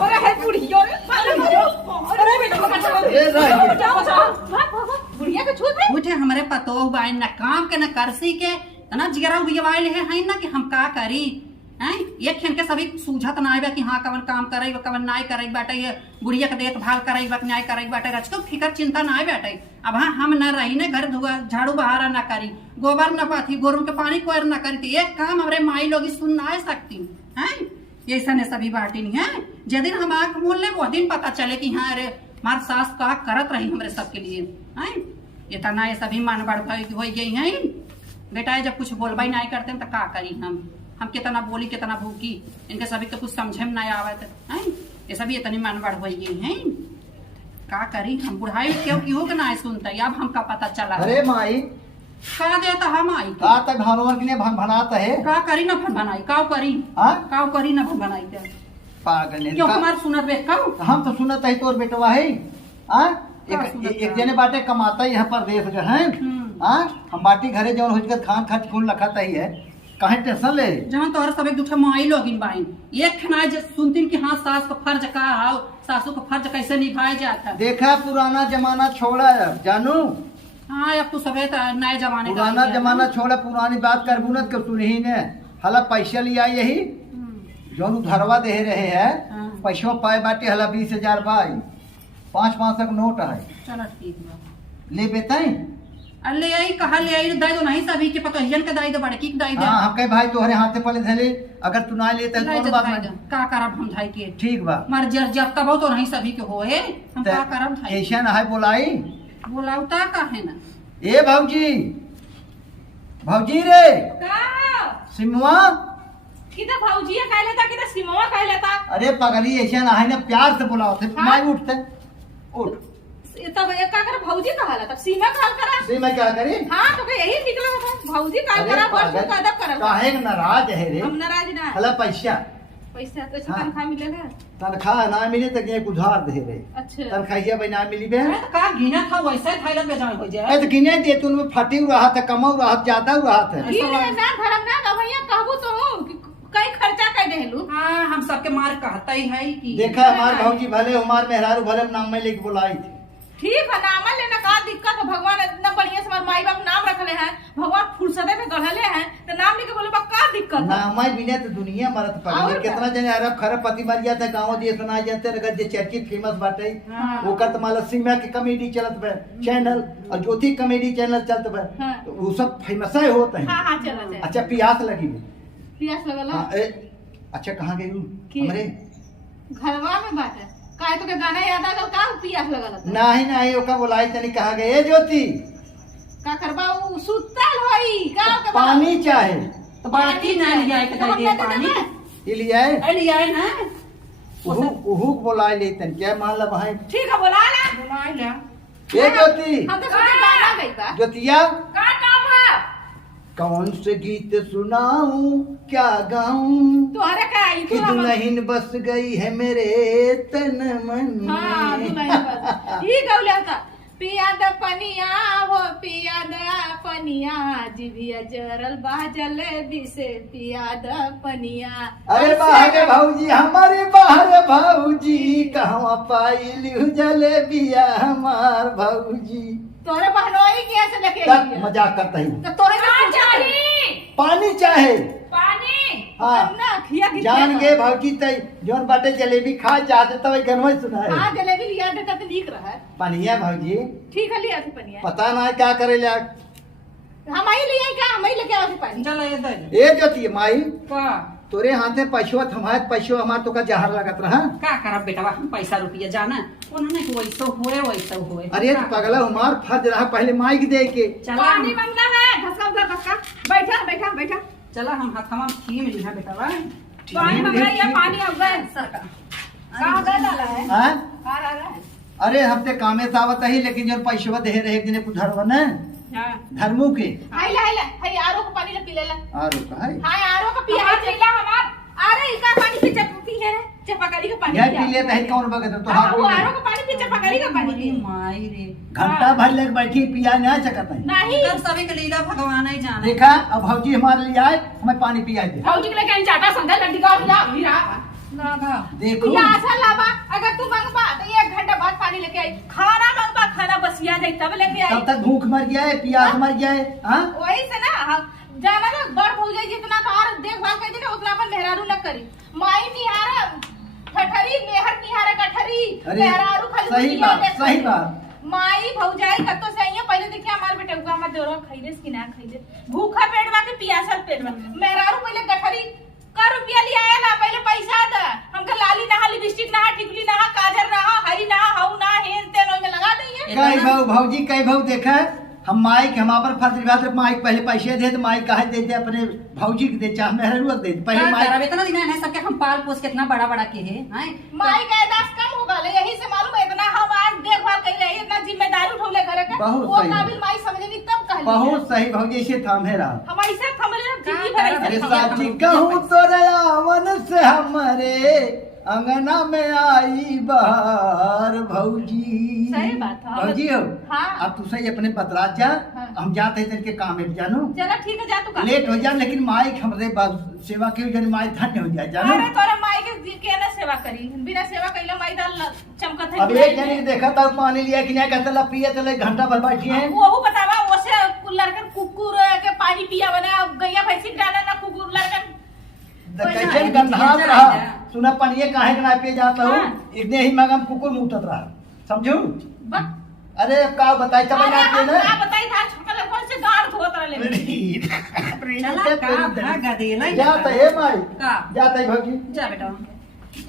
अरे है बुढ़िया रे अरे बेटा बुढ़िया के छूट मुझे हमारे पतो बाई न काम के न करसी के ना जिगरा उबियवाइल है ना कि हम का करी हैं एक खेन के सभी सूझत ना आइबा कि हाँ कवन काम करे कवन नाय करे बाटे ये बुढ़िया के देखभाल करे न्याय करे बाटे रचको फिकर चिंता ना आए बाटे अब हाँ हम न रही ने घर धुआ झाड़ू बहारा ना करी गोबर न पाथी गोरू के पानी कोयर ना करी तो एक काम हमारे माई लोग सुन ना सकती हैं ऐसा ने सभी बाटी नहीं है जिस दिन हम आँख मोल ले वो दिन पता चले कि हाँ अरे हमार सास का करत रही हमारे सबके लिए हैं इतना ये सभी मान बढ़ हो गई है बेटा जब कुछ बोलबाई नहीं करते तो का करी हम कितना बोली कितना भूखी इनके सभी तो कुछ समझे में नहीं आवत है ये सभी इतनी मन बढ़ हो गई है का करी हम बुढ़ाई क्यों के ना सुनते अब हमका पता चला अरे माई का देता हम आई का तक भानवर के लिए भनाता है का करी ना भन बनाई काव करी काव करी ना भन बनाई क्या पागल है क्यों हमार सुनत बे काव हम तो सुनत है तोर बेटवा है एक जने बाटे कमाता है यहाँ परदेश जो है हम बाटी घरे जौन हो खान खर्च खून रखत ही है कहे टेंशन ले जहाँ तोहर सब एक दूठे माई लोगिन बाइन एक खना सुनतीन कि हाँ सास का फर्ज का हाउ सासू का फर्ज कैसे निभाया जाता देखा पुराना जमाना छोड़ा जानू हाँ अब तू सब नए जमाने पुराना जमाना छोड़ा पुरानी बात करबू न तो सुनही ने हला पैसा लिया यही जौन उधरवा दे रहे है पैसा पाए बाटी हला 20,000 बाई 500 का नोट है चलो ठीक है ले बेताई ले आई कहा ले आई दाई दो नहीं सभी के पता हियन के दाई दो बड़े की दाई दे हां हम कहे भाई तोहरे हाथे पले धले अगर तू ना लेते तो कौन बात का करब हम धाई के ठीक बा मार जब तब तो नहीं सभी के होए हम का करब धाई ऐसा ना है बोलाई बोलाउता का है ना ए भौजी रे का सिमवा किदा भौजिया कह लेता किदा सिमवा कह लेता अरे पगली ऐसा ना है ना प्यार से बुलाओ थे माई उठते उठ तब एक का कर भौजी कहला तब सीमा काल करा सीमा क्या करी हां तो यही निकला था भौजी काल करा बस का अदब करा काहे नाराज है रे हम नाराज ना हला पैसा तो तनखा मिलेगा तनखा ना मिले तो ये उधार दे रे अच्छा तनखाइया भाई ना मिली बे का गिना था वैसे थाईलैंड में जाए हो जाए ए तो गिने दे तू में फटी रहा था कमाऊ रहा ज्यादा रहा था ये ना धर्म ना भैया कहबू तो कई खर्चा कर देलू हां हम सबके मार कहता ही है कि देखा हमार भौजी भले हमार मेहरारू भले नाम में लेके बुलाई थी ठीक है नाम लेना का दिक्कत है भगवान इतना बढ़िया से हमारे माई बाप नाम रखले हैं भगवान फुर्सते में गढ़ले हैं तो नाम लेके बोले बा का दिक्कत है नाम बिना तो दुनिया मरत पड़ी कितना जने अरब खरब पति मर जाते गांव देश सुना जाते रगत जे चर्चित फेमस बाटे ओकर त माला सिंह के कॉमेडी चलत बे चैनल और ज्योति कॉमेडी चैनल चलत बे तो वो सब फेमस है होते हैं हां हां चलो अच्छा प्यास लगी प्यास लगला अच्छा कहां गई हमरे घरवा में बात है काहे तो के गाना याद आ गल का प्यास लगल नहीं ओका बोलाई तनी कहां गए ए ज्योति का करबा उ सुतल होई का के पानी चाहे तो बाटी ना लिया एक दे पानी ये लिया है ना उहु बोलाई ले तन क्या मान ला भाई ठीक है बुला ला ए ज्योति हम तो सोचे गाना गई बा ज्योतिया का काम है कौन से गीत सुनाऊं क्या गाऊं तुम्हारे का आई कि दुल्हन बस गई है मेरे तन मन में हां दुल्हन बस ई गौले का पिया द पनिया हो पिया द पनिया जीविया जरल बाजल बिसे पिया द पनिया अरे बाहर भौजी हमारे बाहर भौजी कहवा पाइली जलेबिया हमार भौजी तोरे बहनोई कैसे लेके आई मजाक करता ही तो तोरे में चाहिए पानी चाहे पानी हाँ ना खिया जान गे भौजी तई जोन बाटे जलेबी खा जाते तो वही गनवा सुना है हां जलेबी लिया देता तो लीक रहा है पनिया भौजी ठीक है लिया थी पनिया पता ना क्या करे ला हम आई लिया क्या हम ही लेके आवे पानी चल ये दे ए जोती माई का तोरे हाथे पैसवा हमारे पैसवा हमार तो का जहर लगत रहा का करब बेटा हम पैसा रुपया जाना उन्होंने को वैसा होए अरे तो पगला हमार फर्ज रहा पहले माइक दे के पानी मांगना है धक्का बैठा बैठा चला हम हथवा थी में लिहा बेटा पानी मांग रहा है पानी अब गए सरकार कहां गए डाला है हां कहां आ रहा है अरे हमते कामे से आवत ही लेकिन जो पैसवा दे रहे एक दिन उधरवा न हां धर्मू के हाय हाय आरो का पानी ले पी लेला आरो का है हां आरो का पिया पीला हमार अरे इका पानी पी पी है चपाकली का पानी यह पी ले तो कौन बगत तो हां वो आरो का पानी पी चपाकली का पानी पी माई रे घंटा भर लग बैठी पिया ना सकत है नहीं सब सभी के लीला भगवान ही जाने देखा अब भौजी हमारे लिए आए हमें पानी पिया दे भौजी के लेके चाटा संधा लड्डी गाड़ी ला हीरा लागा देखो पियासा लावा अगर तू मंगवा तो 1 घंटा बाद पानी लेके आई खाना मंगवा खाना बसिया जाई तब लेके आई तब तक भूख मर गया है प्यास मर गया है हाँ वही से ना जाना ना बड़ भूल जाई जितना तार देखभाल कर दी ना उतना अपन मेहरारू न करी माई निहारा ठठरी मेहर निहारा कठरी अरे मेहरारू खाली सही दुनिया बात में सही खाली। बात माई भौजाई कतो से आइए पहले देखिए हमार बेटे को हमार देवरा खइलेस कि ना खइले भूखा पेट बा के प्यासा पेट बा मेहरारू पहले गठरी का रुपया लिया आया ना पहले पैसा द हमका लाली नहा लिपस्टिक नहा टिकली नहा काजल नहा हरी नहा हऊ ना हेन तेन में लगा दइए कई भाव भौजी कई भाव देखा है हम माइक हम पर फर्ज निभाते माइक पहले पैसे दे तो माइक काहे देते अपने भौजी के दे चाहे मेहरू दे पहले क्या माइक करावे इतना दिन है सबके हम पाल पोस कितना बड़ा बड़ा के है हैं माई का दास कम हो गले यही से मालूम है इतना हम आज देखभाल कर रहे इतना जिम्मेदारी उठौले घर के बहुत वो सही। काबिल माई समझनी तब कहली बहुत सही भौजी से थामे रहा हम ऐसे थमले जिंदगी का भर अरे ऐसे साची कहूँ तो आवन से हमरे अंगना में आई बहार भौजी सही बात है। भौजी हो हाँ। अब तू सही अपने बतरात जा हाँ। हम जाते हैं के काम है जानू चला ठीक है जा तू का लेट हो जाए लेकिन माइक हमरे सेवा के जन माई धन्य हो जाए जानू अरे तोरा माई के ना सेवा करी बिना सेवा कइला माई दाल चमकत है अब एक जने के देखा था पानी लिया कि नहीं कहते ला पिए चले घंटा भर बैठी है वो बतावा ओसे लड़कन कुकुर के पानी पिया बना गैया भैंसी डाला ना कुकुर लड़कन कैसे गंधात रहा सुना पनिए काहे के ना पिए जाता हूँ हाँ। इतने ही मगम कुकुर मुंहत रहा समझू बस अरे अब का बताई तब अरे ना हम पिए का बताई था छोटा लड़कन से गाड़ धोत रहले चला का भागा दे नहीं जाता है माई का जाता है भौजी जा बेटा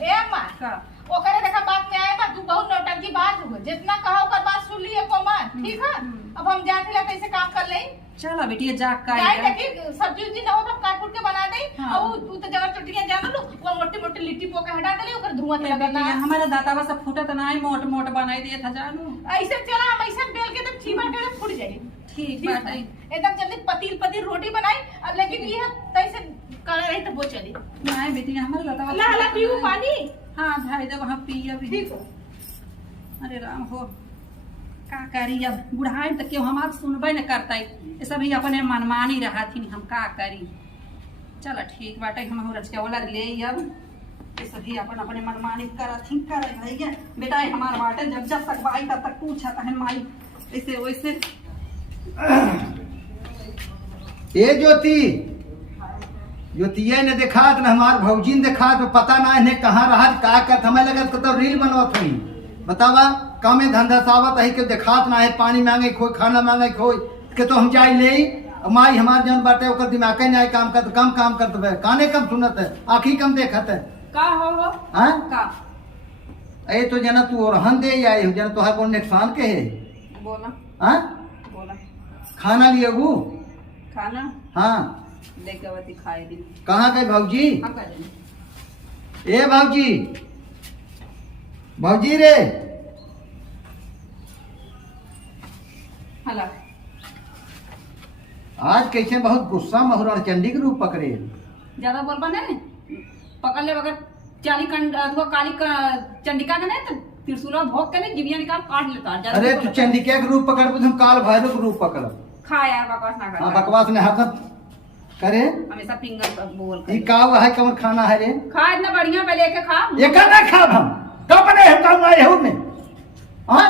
ए मां का ओकरे देखा बात में आए बा तू बहुत नौटंकी बात हो जितना कहा ओकर बात सुन लिए को मत ठीक है अब हम जाके ला कैसे काम कर लें चला बेटी जा का गाय देखी सब्जी उब्जी ना हो तो काट कूट के बना दे हाँ। और तू तो जगह चटनियां जान लो वो मोटी मोटी लिट्टी पोका हटा दे ओकर धुआं ए लगना बेटी हमारा दातावा सब फूटत ना है मोट मोट बनाई दिए था जानू ऐसे चला हम ऐसे बेल के तो चीमा के फूट जाए ठीक बात है एकदम जल्दी पतील पतील रोटी बनाई अब लेकिन ये तैसे कर रही तो वो चली नहीं बेटी हमारा दातावा ला ला पीऊ पानी हां भाई दे वहां पिया भी ठीक हो अरे राम हो का करी अब बुढ़ाई तक क्यों हमार सुनबे न करता ये सब ही अपने मनमानी रहा थी हम का करी चल ठीक बाटे हम हो रचके वाला ले अब ये सब ही अपन अपने मनमानी करा थी कर भैया बेटा ये हमार बाटे जब जब तक भाई तब तक पूछा है माई ऐसे वैसे ए ज्योति ज्योतिया ने देखा न हमार भौजी ने देखा तो पता ना इन्हें कहाँ रहा का करत हमें लगा तो रील बनवत हुई बतावा कामे धंधा सावत है कि देखात ना है पानी मांगे खोई खाना मांगे खोई के तो हम जाई ले माई हमार जन बाटे ओकर दिमाग नहीं काम करत कम काम करत बे काने कम सुनत है आंखी कम देखत है का हो हां का ए तो जना तू ओरहन दे आई हो जना तोहार कौन नुकसान के है बोला हां बोला खाना लिए वो खाना हाँ लेके आवती खाए दी कहाँ गए भौजी हम कर देंगे ए भौजी भौजी रे हला आज कैसे बहुत गुस्सा महुरण चंडी के रूप पकड़े ज्यादा बोल बने पकड़ ले बगैर चाली काली चंडिका के नहीं तो त्रिशूला भोग के नहीं जिबिया निकाल काट लेता ज्यादा अरे बोल तू बने। चंडिका के रूप पकड़ हम काल भैरव के रूप पकड़ खा यार बकवास ना हाँ कर बकवास ने हरदम करे हमेशा फिंगर बोल ई कर का है कौन खाना है रे खा इतना बढ़िया पे लेके खा ये का ना खाब हम कब बने हम कब आए हो में हाँ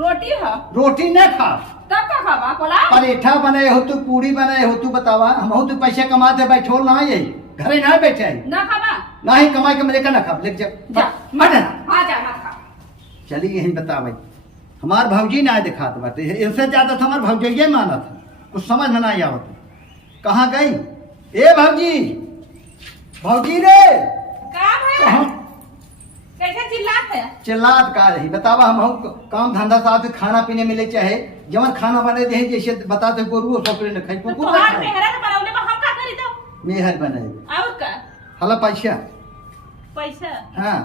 रोटी है रोटी न खा तब का खावा पोला परेठा बनाए हो तू पूरी बनाए हो तू बतावा हम हो तू पैसे कमाते बैठो ना ये घरे ना बैठे ना खावा ना ही कमाई के मेरे का ना खा लेके जा जा मत हाँ जा मत खा चली यही बता भाई हमार भौजी ना दिखात बाटे इनसे ज्यादा तो हमार भौजैया माना था कुछ समझ में नहीं आवत कहाँ गई ए भौजी भौजी रे काम है कहाँ कैसे चिल्लात है चिल्लात का रही बतावा हम काम धंधा साथ खाना पीने मिले चाहे जवन खाना बने दे जैसे बताते गोरुओ सोकरे न खाई तो कुकुर तोहार न खाई मेहरा के बनौले में हम का करी तो मेहर बनाए और का हला पैसा पैसा हाँ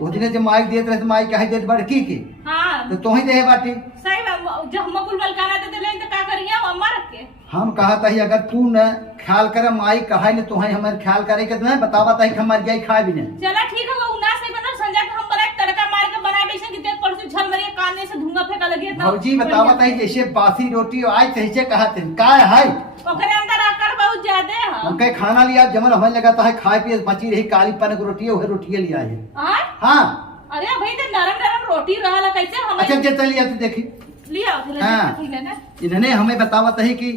वो दिन जब माइक देते रहे तो माइक कहे देते बड़की की हाँ तो तू ही दे बाटी सही बात जो हम कुल बलकाना देते ले तो का करिए हम अम्मा रख के हम कहा था अगर तू न ख्याल करे माई कहा न तू हमारे ख्याल करे के नहीं बतावा था हमारे जाई खाए भी नहीं चला ठीक होगा उना से बनल संजा के हम बनाए तड़का मार के बनाए बेसन की देख पर से झलमरी काने से धुआं फेंका लगी तो भौजी बतावा था जैसे बासी रोटी आज तैसे कहा थे का है ओकरे अंदर आकर बहुत ज्यादा है हम कहीं खाना लिया जमन हमें लगाता है खाए पिए बची रही काली पन की रोटी वही रोटी लिया है। हाँ अरे भाई तो नरम नरम रोटी रहला कैसे हम अच्छा जे लिया तो देखी लिया हाँ। इन्होंने हमें बतावत है कि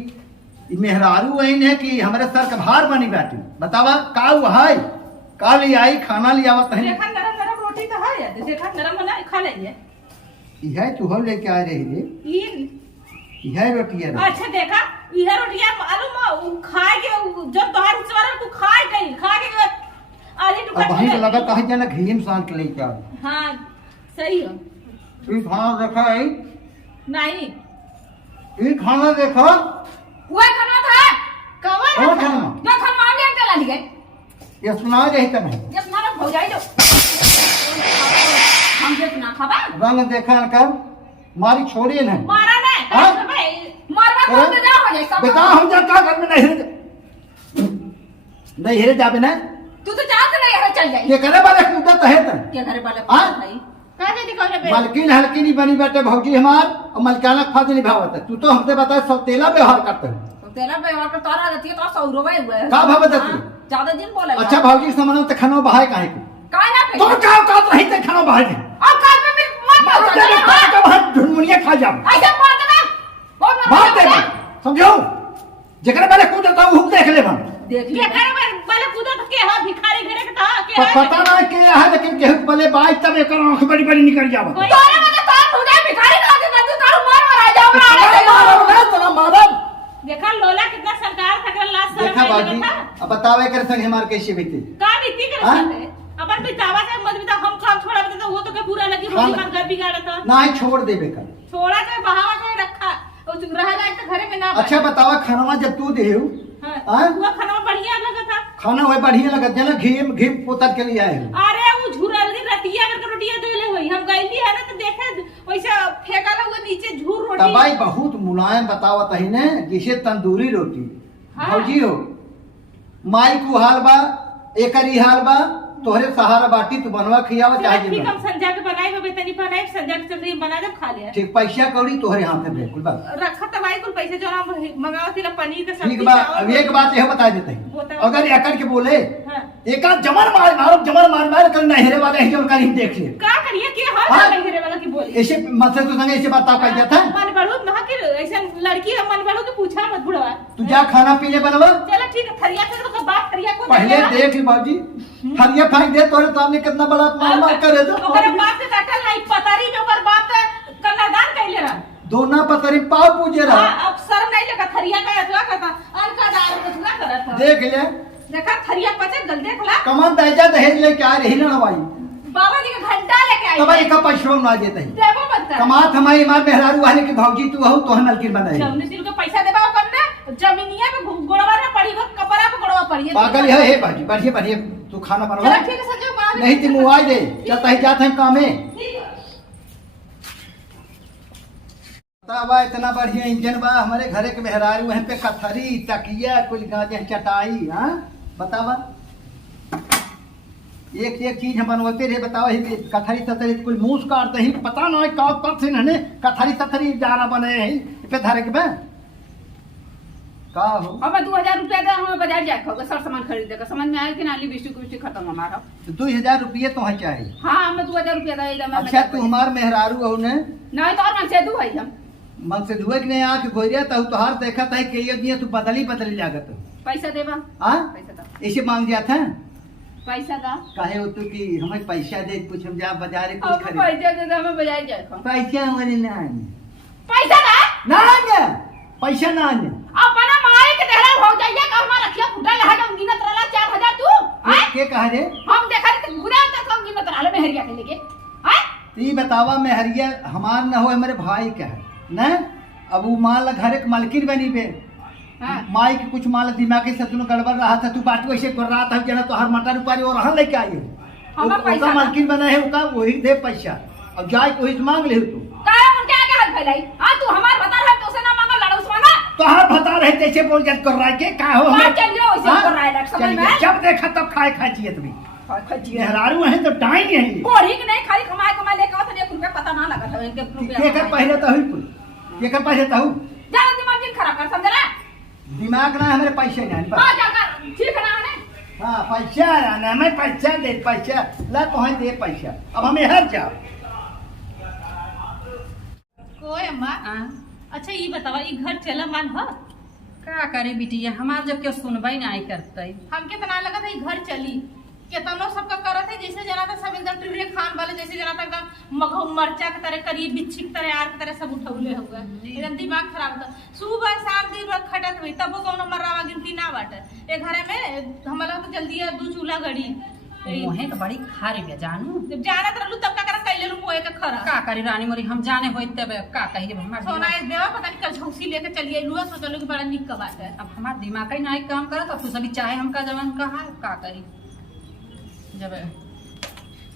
मेहरारू वही है कि हमारे सर का भार बनी बैठी बतावा का वो है का ले आई खाना ले आवत है। देखा नरम नरम रोटी तो है यार देखा नरम बना खा लेंगे यह तू हम लेके आ रही रे यह रोटी है। अच्छा देखा यह रोटी मालूम खाए के जब तोहार हिस्सा को खाए कहीं खा के आधी टुकड़ा अब वहीं लगा कहे जाना घी में सान के लेके आ। हां सही है ये खाना देखा है नहीं ये खाना देखा वो खाना था कवर और खाना जो खाना ले चला लिए ये सुना रही तब ये तुम्हारा हो जाए जो हम जे ना खाबा रंग देखा कर मारी छोड़ी नहीं मारा नहीं मारवा तो जा हो जाए सब बता हम जा का घर में नहीं हेरे जाबे ना तू तो जात नहीं है चल जाए ये करे वाले कूदा तो है त के घरे वाले हां भाई का जे दिखो रे मालकिन हल्की नहीं बनी बैठे भौजी हमार और मलकाना फाद नहीं भावत है। तू तो हमसे बता सब तेला व्यवहार करते है तो तेरा व्यवहार पे तोरा रहती है तो 100 रुपए हुए का भाव देती ज्यादा दिन बोले अच्छा भौजी सामान तो खाना बाहर काहे को काय ना तो का रही ते खाना बाहर दे अब काल में मत का बाहर ढुनमुनिया खा जा ऐसे मार देना बात दे समझो जेकरे वाले कूदा तो हम देख ले हम देख ले करे वाले कूदा तो के हां भिखारी घरे के था के पता ना के है लेकिन केहू पले बाई तब एकर आंख बड़ी बड़ी निकल जाव तोरे में तो हो जाए भिखारी ना दे तू तारू मार आ जाओ तना मारब देखा लोला कितना सरकार तक लाश सर देखा बाजी अब बतावे कर संग हमार कैसे बीती का बीती कर सकते अपन बितावा से मत बिता हम काम छोड़ा बता तो वो तो के बुरा लगी होली मन घर बिगाड़ा था ना ही छोड़ देबे कर छोड़ा के बहावा के रखा और चुप रहा जाए तो घरे में ना अच्छा बतावा खाना जब तू देहू हां वो खाना बढ़िया लगा था खाना वही बढ़िया लगा जना घी पोतर के लिए आए अरे वो झुरल रतिया अगर रोटियां देले होई हम गईली है ना तो देखे वैसे फेंकाला हुआ नीचे झूर रोटी तबाई बहुत मुलायम बतावत है ने जैसे तंदूरी रोटी भौजी हो माई को हाल बा एकरी हाल बा तोहरे सहारा बाटी तू बनवा खियावा चाहे ठीक हम संजा के बनाई में बेतनी बनाई संजा के चल रही बना दे खा लिया ठीक पैसा कौड़ी तोहरे हाथ में बिल्कुल बस रखा तबाई कुल पैसे जो हम मंगाओ थी पनीर का सब्जी ठीक बा अब एक बात यह बता देते हैं अगर एकड़ के बोले हां एक जमन मार कर नहरे वाले है जो करीम देख ले का करिए कि हर नहरे वाला की बोली ऐसे मतलब तो संगे ऐसे बात कह जाता है मन बड़ू महा के ऐसे लड़की है मन बड़ू के पूछा मत बुढ़वा तू जा खाना पीने बनवा चलो ठीक है थरिया से तो बात थरिया को पहले देख ली बाबूजी थरिया फेंक दे तोरे सामने कितना बड़ा मार करे तो ओकरे बाप से डटल नहीं पतारी में ओकर बाप कन्यादान कैले रहा दोना पतरी पाव पूजे रहा अब सर नहीं लगा थरिया का अथवा करता अनका दार कुछ ना करत था देख ले देखा थरिया पचे गल देख ला कमन दहेजा दहेज लेके आ रही ना हवाई बाबा जी का घंटा लेके आई तब एक पैसा ना देते हैं देबो मत कर कमात हमारी मार मेहरारू वाले की भौजी तू हो तो हम नलकी बनाई जमने दिल को पैसा देबा करना जमीनिया पे गोड़वा ना पड़ी गो कपड़ा पे गोड़वा पड़ी पागल है हे बाजी बढ़िया बढ़िया तू खाना बनवा चलो ठीक है संजय बाबा नहीं तू मुआई दे चलता ही जाते हैं कामे बा इतना बढ़िया इंजन बा हमारे घरे के मेहरारू वहीं पे कथरी तकिया कुछ गाजे चटाई हाँ बतावा एक एक चीज हम बनवाते रहे बतावा ही कथरी तथरी कुल मूस काटते ही पता ना है कब से इन्होंने कथरी तथरी जाना बने हैं पे धारे के बे का हो अब 2000 रुपया दे हम बाजार जाए खाओगे सब सामान खरीद देगा समझ में आया कि नाली बिस्टू खत्म हमारा 2000 रुपये तो है चाहिए हां हमें 2000 रुपया दे अच्छा तू हमार मेहरारू हो ने नहीं तो और मन से दू है हम मन से धुए के नहीं आके घोरिया तो तोहार देखा था कि ये दिया तू बदली लागत पैसा देबा हां पैसा दा ऐसे मांग दिया था पैसा दा काहे हो तू कि हमें पैसा दे कुछ हम जा बाजारे कुछ अब खरीद पैसा दे हमें बाजार जाए खाओ पैसा हमारे ना आने पैसा दा ना आने पैसा ना आने अपना माई के देहरा हो जाइए का हमारा रखिया फुटा लहा हम गिनत रहला 4000 तू हैं के कहा रे हम देखा तो गुना तक हम गिनत रहला मेहरिया के लेके हैं ती बतावा मेहरिया हमार ना हो हमारे भाई का है ना अब वो माल घर एक मालकिन बनी बे हां माई के कुछ माल दिमाग से तुम गड़बड़ रहा था तू बाटू ऐसे कर रहा था जना तो हर मटर रुपये और हर लेके आई हमारा पैसा उसका मालकिन बना है उसका वही दे पैसा अब जाए को ही मांग ले तू का उनके आगे हाथ फैलाई हां तू हमार बता रहा तो से ना मांगा लड़ो मांगा तो हर बता रहे जैसे बोल जत कर रहा है के का हो बात चलिए वैसे कर रहा है समझ में जब देखा तब खाए चाहिए तुम्हें मेहरारू है तो डाई नहीं है कोड़ी के नहीं खाली कमाए लेके आवत 1 रुपया पता ना लगा था इनके रुपया के कर पहले तो हुई ये कर पहले तो हूं ज्यादा दिमाग दिन खराब कर समझ रहा दिमाग ना हमारे पैसे नहीं हाँ जाकर ठीक है ना हाँ पैसा आना हमें पैसा दे पैसा ला तो दे पैसा अब हमें हर जाओ कोई अम्मा अच्छा ये बतावा ये घर चला मान ह का करे बिटिया हमार जब के सुनबई नहीं करते हमके तो ना लगा था ये घर चली केतनो सबका करत है जैसे जना था सब एकदम टिवरे खान वाले जैसे जना था एकदम मगह मरचा के तरह करिए बिच्छी के तरह आर के तरह सब उठौले होगा एकदम दिमाग खराब था सुबह शाम दिन भर खटत हुई तब कोनो मरवा गिनती ना बाटे ए घरे में हमरा तो जल्दी दू चूल्हा गड़ी मोहे के बड़ी खारी बे जानू जब जानत रहलू तब का कर कैले लू मोए के खरा का करी रानी मोरी हम जाने होई तब का कहिए हमार सोना इस देवा पता नहीं कल झौसी लेके चलिए लुआ सोचलो कि बड़ा निक का बात है अब हमार दिमाग ही नहीं काम करत अब तू सभी चाहे हमका जवान कहा का करी जब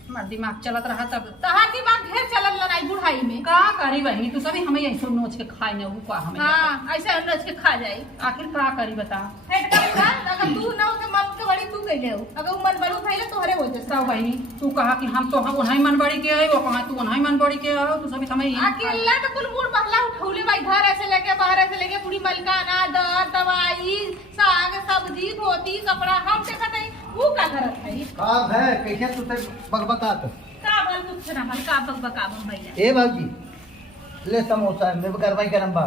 हमार दिमाग चलत रहा तब तहार दिमाग ढेर चलल लड़ाई बुढ़ाई में का करी बहनी तू सभी हमें यही सुन नोच के खाए न का हमें हां ऐसे नोच के खा जाई आखिर का करी बता हेड का बुढ़ा अगर तू ना के मन के बड़ी तू कैले हो अगर मन बड़ू खइले तोहरे हो जैसा सब बहनी तू कहा कि हम तो हम उन्हीं मन बड़ी के है वो कहा तू उन्हीं मन बड़ी के हो तू सभी हमें अकेला तो कुल मूड बहला उठौले भाई घर ऐसे लेके बाहर ऐसे लेके पूरी मलकाना दर दवाई साग सब्जी धोती कपड़ा हम से नहीं वो का करत है काम है कैसे तू ते बकबकात का बल कुछ ना मन का बकबका भैया ए बाबूजी ले समोसा मैं करवाई गरम बा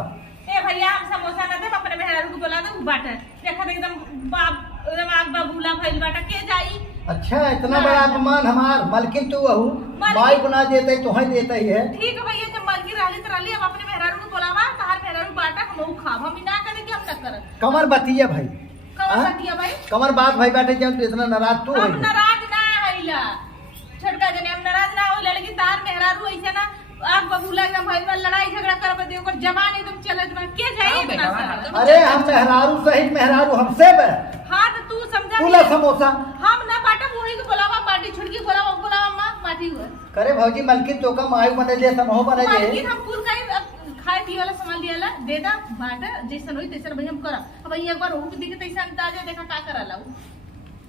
ए भैया हम समोसा ना दे अपने मेहरारू को बुला दे बाटे देखा एकदम बाप एकदम आग बाबूला भइल बाटा के जाई अच्छा इतना बड़ा अपमान हमार मलकिन तू हूँ मालिकिन- माई गुना देते तो ही देता ही है ठीक है भैया जब मलकी रहली तो रहली अब अपने मेहरारू को बुलावा तहार मेहरारू बाटा हम खाब हम ना करे कि हम ना करत कमर बतिया भाई कौन हाँ? बतिया भाई कमर बात भाई बैठे जब इतना नाराज तू हम है नाराज ना हइला छोटका जने हम नाराज ना होइला लेकिन तार मेहरारू ऐसे ना आग बबूला एकदम भइल बा लड़ाई झगड़ा करब दे ओकर जवान एकदम चलत बा के जाई हाँ, इतना बेटा, सा? अरे हम मेहरारू सहित मेहरारू हमसे बे हाँ तो तू समझा तू ला समोसा हम ना बाटा मुही को बुलावा पार्टी छुड़की बुलावा मां माटी हुआ करे भौजी मलकिन तो का मायू बने ले समोह बने ले मालकिन हम कुल कहीं खाए पिए वाला सामान लियाला दे दा बाटा जैसन होई तैसन भई हम करब अब एक बार हो दिखे तैसा अंदाजा देखा का कराला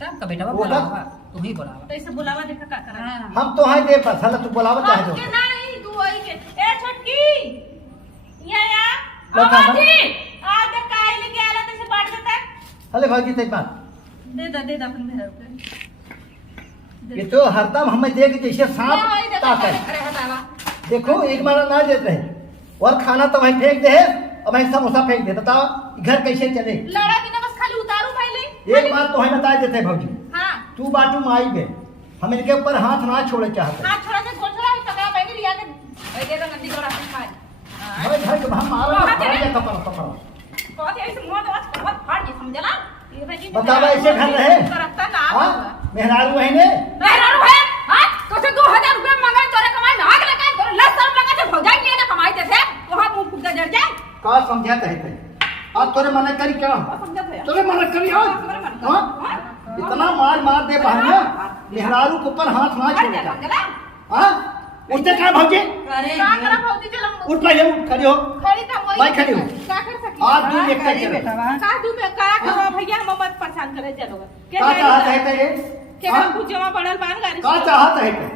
तब का बेटा वो बोलावा तू ही बोलावा तैसे बुलावा देखा का कराला हम तो हैं दे पर साला तू बुलावा चाहे हम जो के नहीं तू आई के ए छोटकी या लो खाना। आवाजी आ दे काई लेके आला तैसे बांट देता अरे भौजी ते बात दे दा अपन मेहर पे ये तो हरदम हमें देख जैसे सांप नहीं, देखो, ताकत अरे हटावा देखो एक बार ना देते हैं और खाना तो वहीं फेंक दे और वहीं समोसा फेंक दे बताओ घर कैसे चले लड़ा की ना बस खाली उतारू पहले एक बात तो हमें बता देते भौजी हां तू बाटू माई बे हम इनके ऊपर हाथ ना छोड़े चाहते हाथ छोड़ा के गोल छोड़ा पकड़ा पहले लिया के दे दो नंदी गोरा खाए भाई भाई जब हम मारो बात है। फाड़ दे कपड़ा बहुत ऐसे मुंह तो बहुत फाड़ के समझला ये भाई बतावा ऐसे घर रहे करता ना हाँ मेहरारू वही ने मेहरारू है हां तो से 2000 रुपए मांगा तोरे कमाई में आग लगा तोरे लस शर्म लगा के भौजाई लिए ना कमाई थे वहां मुंह फूक जड़ जाए का समझा कहते आज तोरे मना करी क्या समझत है तोरे मना करी हाँ इतना मार मार दे बहनिया मेहरारू के ऊपर हाथ ना छोड़े चाहते हाँ उठते क्या भौजी अरे का करा भौजी चलो उठ पहले उठ खड़ी हो खड़ी था वही मैं खड़ी हूँ। का कर सकी आज तू एक अरे कर बेटा का दू में का करो भैया हम मत परेशान करे चलो का चाहत है तेरे के हाँ? कुछ जमा पड़ल बान गाड़ी का चाहत है तेरे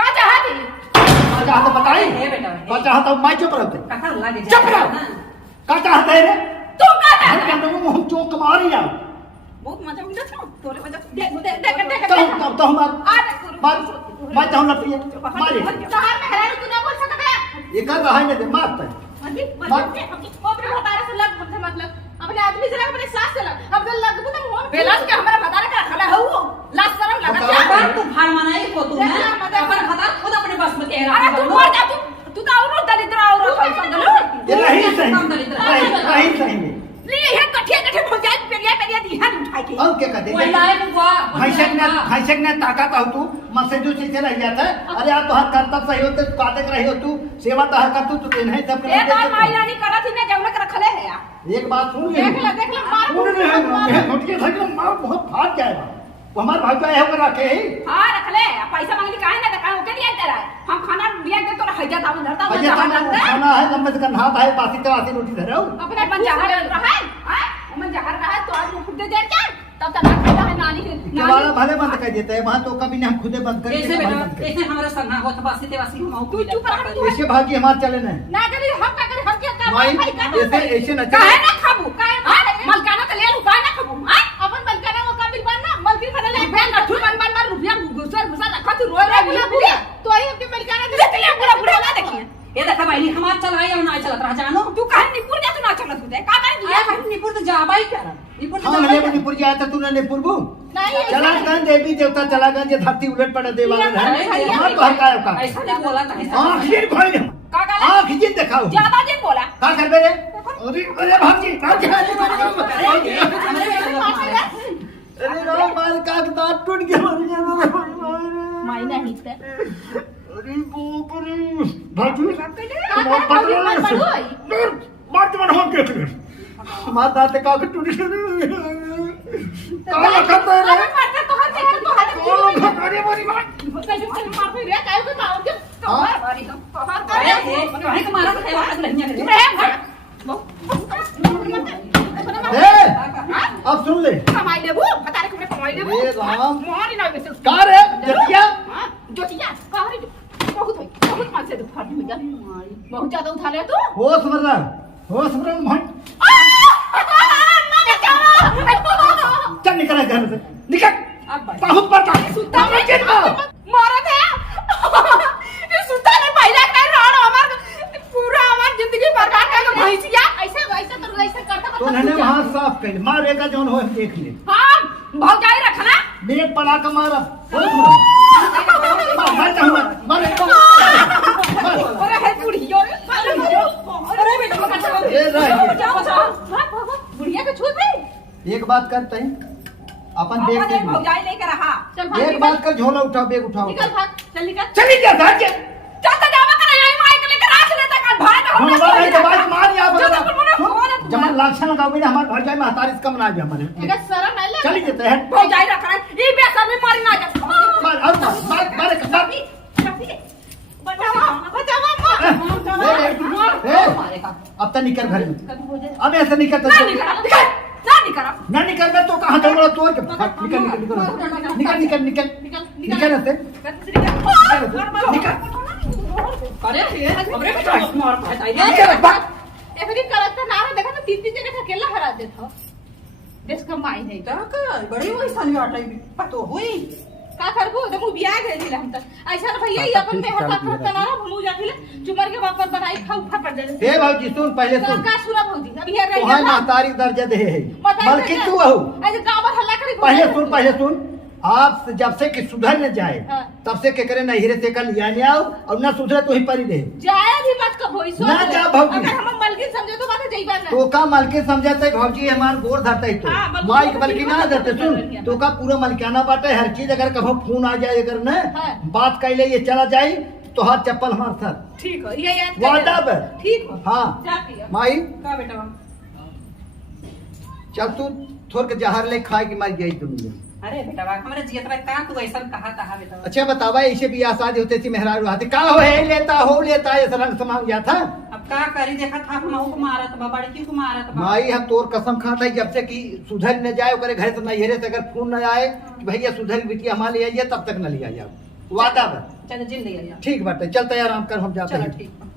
का चाहती का चाहत बताई ए बेटा का चाहत मैं चुप रहते कथा लागे चुप रहो का चाहत है रे तू का हम चाहता कहते हैं हम चौक मारी यार बहुत मजा उठा था तोरे वजह से देख तो हमार मार मैं तो हम लपटी मारी तहार में हरारू तू ना बोल सकता ये कर रहा है ना दे मारता है अभी अपने भतारे से लग हमसे मतलब अपने आदमी से लग अपने सास से लग अब जब लग तो मुंह बेलन के हमारे भतारे का खला हो लाश शर्म लगा बताओ। पर तू भार मनाई को तू देखना, ना मजा- अपन भतार खुद अपने बस में तेरा अरे तू मर जा तू तो और दलिद्र और समझ ये नहीं सही कम दलिद्र। नहीं सही में ले ये कठिया भौजाई पेरिया ध्यान उठा के और क्या कहते वही लाए बुआ भैंसक ने ताकत हो तू मसेजू से रह जाता है अरे आप तो हर कर्तव्य सही होते काटे रही हो तू सेवा तो हर कर तू नहीं सब ए तो माई रानी करत ही ने जौनक रखले है यार एक बात सुन देख ले मार सुन ले घुटिया था कि मार बहुत फाट जाएगा वो हमारे भाई का होकर रखे ही हां रखले पैसा मांगली काहे ना का ओके दिया तेरा हम खाना दिया दे तो हैजा दाम धरता हूं भैया खाना है लंबे से हाथ है बासी का आसी रोटी धरे हो अपने मन जहर रहा है हां मन जहर रहा है तो आज मुंह दे दे क्या तब तक खाना है नानी वाला भले बंद कर देते हैं वहां तो कभी नहीं हम खुदे बंद कर कैसे बेटा कैसे हमारा संग होत बासी तेवासी हम तू चुप रह तू ऐसे भागी हमारे चले नहीं ना करी हम का करी हम क्या माई काम ऐसे ऐसे न काहे ना खाबू काहे देखवाई हमार चलाई और ना चलत रहा जानो तू काहे निपुर जा तू ना चलत होते का करे आया भाई निपुर तो जाबाई कर निपुर तो हम जाबाई ने निपुर गया था तूने निपुर बू नहीं चला गन देवी देवता चला गन जे धरती उलट पड़ा दे वाला है भैया, हां तो हल्का का ऐसा नहीं बोला था ऐसा आंख ये भाई का का आंख ये दिखाओ ज्यादा दिन बोला का कर बे रे अरे भाजी अरे रो मार का दांत टूट गया मर गया माई नहीं ते अरे बाप रे भाजी का पकड़ मार मन हो के मार दांत का टूट गया का खतरा रे मारता तो हर जगह तो हर कौन खतरे मोरी मार मार रे काहे को मार के तो मारी तो हर करे भाई को मारा तो है बात नहीं है ए अब सुन ले कमाई लेबू बता रे तुमने कमाई लेबू ए राम मारी ना बेटे का रे जतिया जोतिया का रे बहुत मार से दुखा हो जा बहुत ज्यादा उठा ले तू होश मरण भट चल निकल घर से निकल बहुत पड़ता सुता में मारत है ये सुता ने पहला कर रहा हमार पूरा हमार जिंदगी बर्बाद कर के भैंसिया ऐसे तो ऐसे करता तो नने वहां साफ कर मारेगा जौन हो देख ले हां भौजाई रखना नेट पड़ा का मारा मार अरे है बुढ़ियो अरे बेटा ए रह बुढ़िया के छूट गई एक बात करते हैं अपन देख अपने देख भौजाई लेकर रहा चल भाग एक बात कर झोला उठाओ बैग उठाओ निकल भाग चल निकल चली जा भाग जा चल तो जावा कर यही माइक लेकर राख लेता कर भाई तो हम बात है बात मार या चल, चल, बोला, जब लाछा लगाओ ना हमारे घर जाए में हतारिस कम ना जाए हमारे निकल शर्म नहीं लगे चली जाते हैं भौजाई रख रहा है ये बेसर में मारी ना जा मार और मार अब तो निकल घर में अब ऐसे निकल ना निकल मैं तो कहाँ जाऊंगा तोड़ के निकल निकल निकल निकल निकल निकल ऐसे निकल अरे अरे बेटा मार भाई देखा तो तीन जगह अकेला हरा देता देश कमाई नहीं का बड़ी वही साली आटा पतो हुई का करबो तो मु बियाह गए दिले हम त ऐसा भैया ये अपन में हाथ हाथ तना हम जा दिले चुमर के बापर बनाई खाऊ खा कर दे हे भाजी सुन पहले सुन का सुना भौजी अभी ये रही तोहार महतारी दर्जा दे है बल्कि तू हो ऐसे गांव भर हल्ला करी पहले सुन आप जब से कि सुधर न जाए हाँ। तब से के करे नहीरे से कल लिया ले आओ और ना सुधरे तो ही परी रहे जाया भी मत का भोइसो ना जा भौजी। अगर हम मलकिन समझे तो बात जइबा ना तो का मालके समझाते है भौजी हमार गोर धरता है हाँ, तो बल्कि माइक तो बल्कि ना बल्कि देते बल्कि सुन तो का पूरा मलकाना बाटे हर चीज अगर कभी फोन आ जाए अगर न हाँ। बात कैले ये चला जाए तो हाथ चप्पल हमार सर ठीक हो ये याद वादा बे। ठीक हो हाँ जा पिया माई का बेटा चल तू थोड़ के जहर ले खाए की मार गई तुम अरे बेटा हमारे जियत में का तू ऐसा कहा बेटा अच्छा बतावा ऐसे भी शादी होते थी मेहरारू हाथी का हो है लेता ऐसा रंग समान गया था अब का करी देखा था हम को मारत बा बड़की को मारत बा माई हम तोर कसम खाता है जब से कि सुधर न जाए ओकरे घर से नैहरे से अगर फोन न आए कि भैया सुधर की बिटिया हमारे लिए आइए तब तक न लिया जाओ वादा बा चल जिन ले ठीक बात है चलते आराम कर हम जाते चलो हैं ठीक